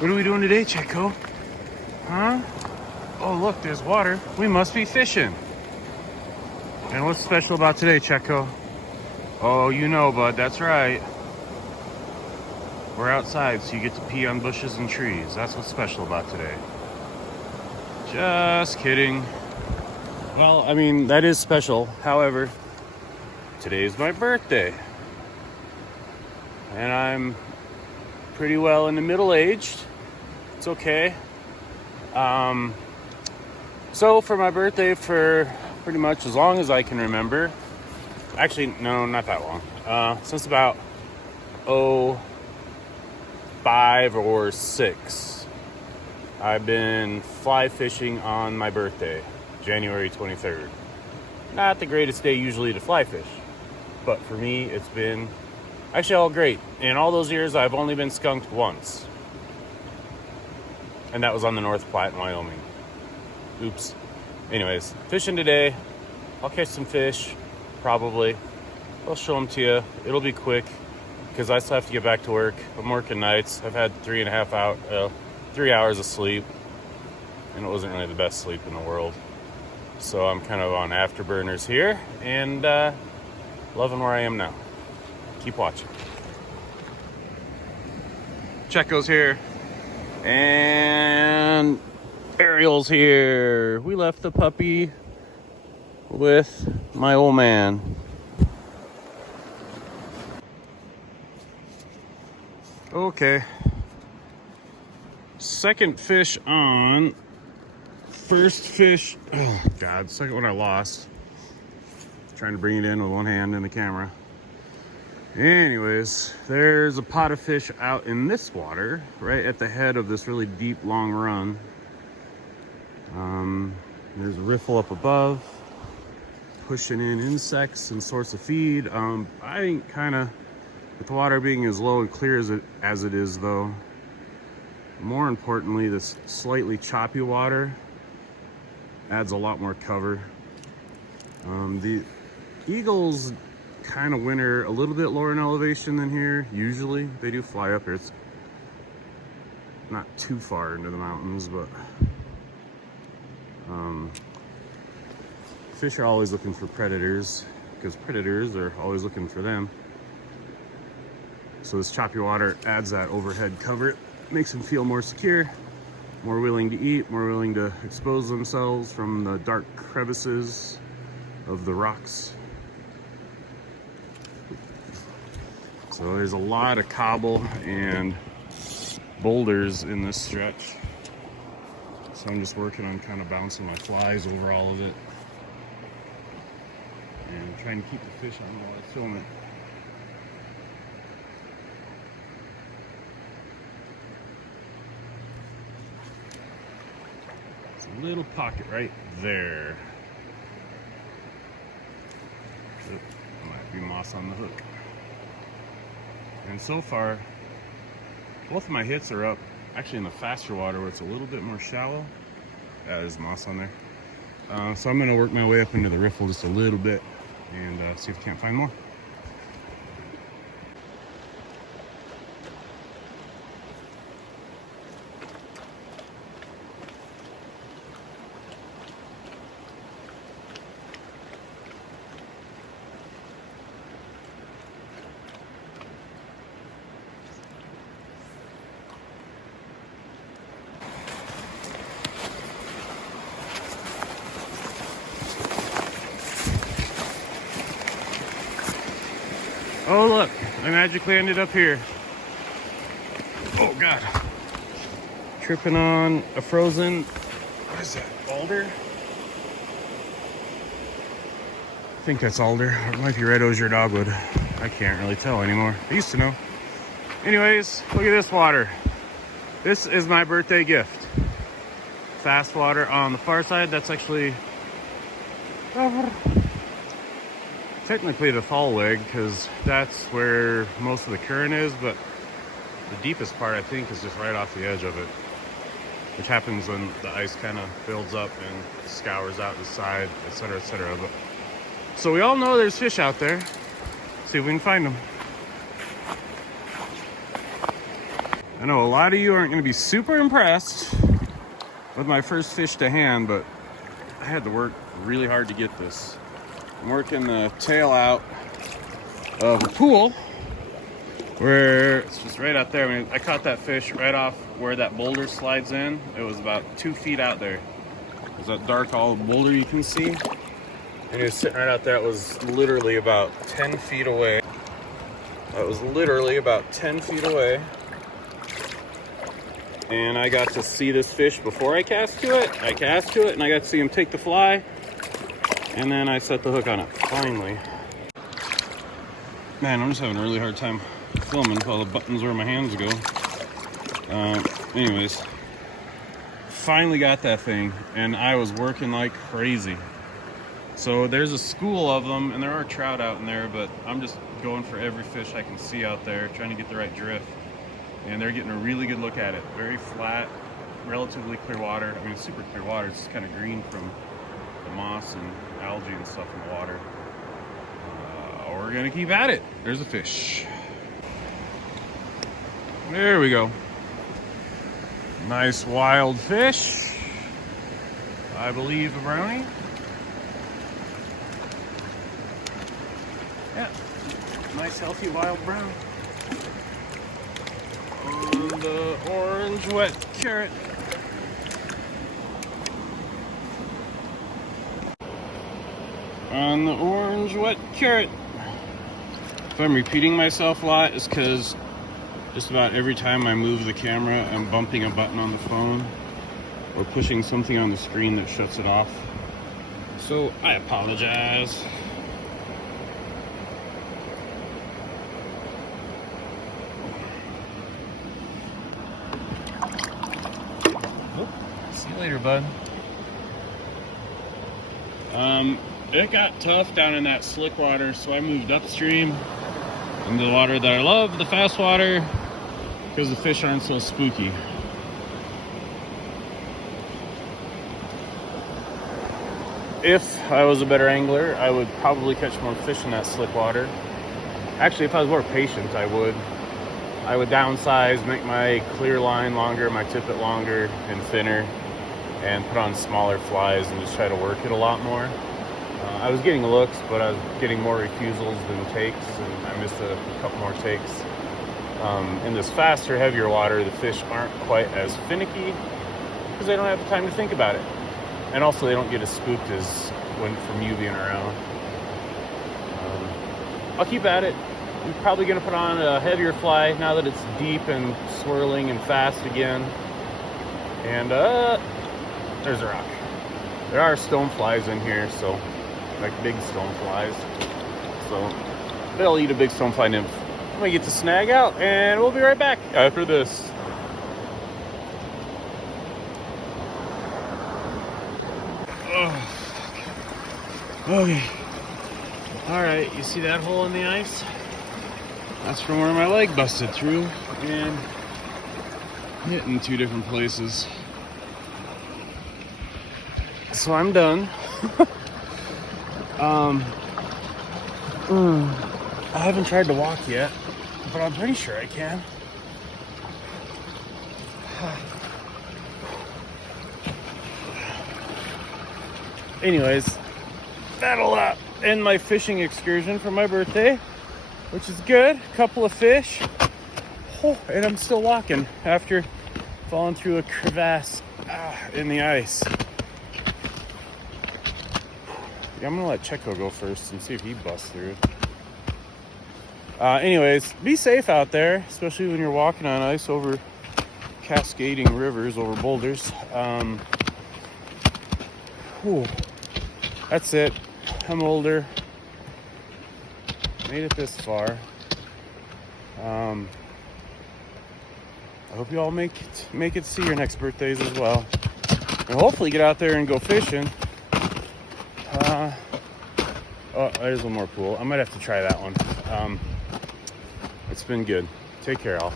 What are we doing today, Chetco? Huh? Oh, look, there's water. We must be fishing. And what's special about today, Chetco? Oh, you know, bud, that's right. We're outside, so you get to pee on bushes and trees. That's what's special about today. Just kidding. Well, I mean, that is special. However, today's my birthday. And I'm pretty well in the middle-aged. It's okay. So for my birthday, for pretty much as long as I can remember, actually, no, not that long. Since about 5 or 6, I've been fly fishing on my birthday, January 23rd. Not the greatest day usually to fly fish, but for me, it's been actually all great. In all those years, I've only been skunked once. And that was on the North Platte in Wyoming. Oops. Anyways, fishing today. I'll catch some fish, probably. I'll show them to you. It'll be quick, because I still have to get back to work. I'm working nights. I've had 3 hours of sleep, and it wasn't really the best sleep in the world. So I'm kind of on afterburners here, and loving where I am now. Keep watching. Chetco's here, and Arielle's here. We left the puppy with my old man. Okay. Second fish on. First fish. Oh, God. Second one I lost. Trying to bring it in with one hand in the camera. Anyways, there's a pot of fish out in this water, right at the head of this really deep, long run. There's a riffle up above, pushing in insects and sorts of feed. I think kind of, with the water being as low and clear as it is, though, more importantly, this slightly choppy water adds a lot more cover. The eagles kind of winter a little bit lower in elevation than here. Usually they do fly up here. It's not too far into the mountains, but fish are always looking for predators, because predators are always looking for them. So this choppy water adds that overhead cover. It makes them feel more secure, more willing to eat, more willing to expose themselves from the dark crevices of the rocks. So there's a lot of cobble and boulders in this stretch. So I'm just working on kind of bouncing my flies over all of it and trying to keep the fish on while I film it. It's a little pocket right there. There might be moss on the hook. And so far, both of my hits are up, actually in the faster water where it's a little bit more shallow. There's moss on there. So I'm gonna work my way up into the riffle just a little bit and see if I can't find more. Oh look, I magically ended up here. Oh God. Tripping on a frozen, what is that, alder? I think that's alder. It might be red osier dogwood. I can't really tell anymore. I used to know. Anyways, look at this water. This is my birthday gift. Fast water on the far side. That's actually technically the fall leg, because that's where most of the current is, but the deepest part I think is just right off the edge of it, which happens when the ice kind of builds up and scours out the side, etc., etc. But so we all know there's fish out there. See if we can find them. I know a lot of you aren't going to be super impressed with my first fish to hand, but I had to work really hard to get this. I'm working the tail out of a pool where it's just right out there. I mean, I caught that fish right off where that boulder slides in. It was about 2 feet out there. There's that dark olive boulder you can see. And it was sitting right out there. It was literally about 10 feet away. It was literally about 10 feet away. And I got to see this fish before I cast to it. I cast to it and I got to see him take the fly. And then I set the hook on it, finally. Man, I'm just having a really hard time filming with all the buttons where my hands go. Anyways, finally got that thing, and I was working like crazy. So there's a school of them, and there are trout out in there, but I'm just going for every fish I can see out there, trying to get the right drift. And they're getting a really good look at it. Very flat, relatively clear water. I mean, it's super clear water. It's just kind of green from the moss and algae and stuff in the water. We're gonna keep at it. There's a fish. There we go. Nice wild fish. I believe a brownie. Yeah, nice healthy wild brown. On the orange wet carrot. On the orange wet carrot. If I'm repeating myself a lot, it's because just about every time I move the camera, I'm bumping a button on the phone or pushing something on the screen that shuts it off. So I apologize. Oh, see you later, bud. It got tough down in that slick water, so I moved upstream into the water that I love, the fast water, because the fish aren't so spooky. If I was a better angler, I would probably catch more fish in that slick water. Actually, if I was more patient, I would downsize, make my clear line longer, my tippet longer and thinner, and put on smaller flies and just try to work it a lot more. I was getting looks, but I was getting more refusals than takes, and I missed a couple more takes. In this faster, heavier water, the fish aren't quite as finicky because they don't have the time to think about it. And also, they don't get as spooked as from you being around. I'll keep at it. I'm probably going to put on a heavier fly now that it's deep and swirling and fast again. And there's a rock. There are stone flies in here, so like big stone flies. So they'll eat a big stone fly nymph. I'm gonna get the snag out, and we'll be right back after this. Oh. Okay. All right, you see that hole in the ice? That's from where my leg busted through and hit in 2 different places. So I'm done. I haven't tried to walk yet, but I'm pretty sure I can. Anyways, that'll end my fishing excursion for my birthday, which is good. A couple of fish. Oh, and I'm still walking after falling through a crevasse in the ice. Yeah, I'm gonna let Chetco go first and see if he busts through. Anyways, be safe out there, especially when you're walking on ice over cascading rivers, over boulders. That's it. I'm older. Made it this far. I hope you all make it to see your next birthdays as well, and hopefully get out there and go fishing. Oh, there's one more pool. I might have to try that one. It's been good. Take care, all.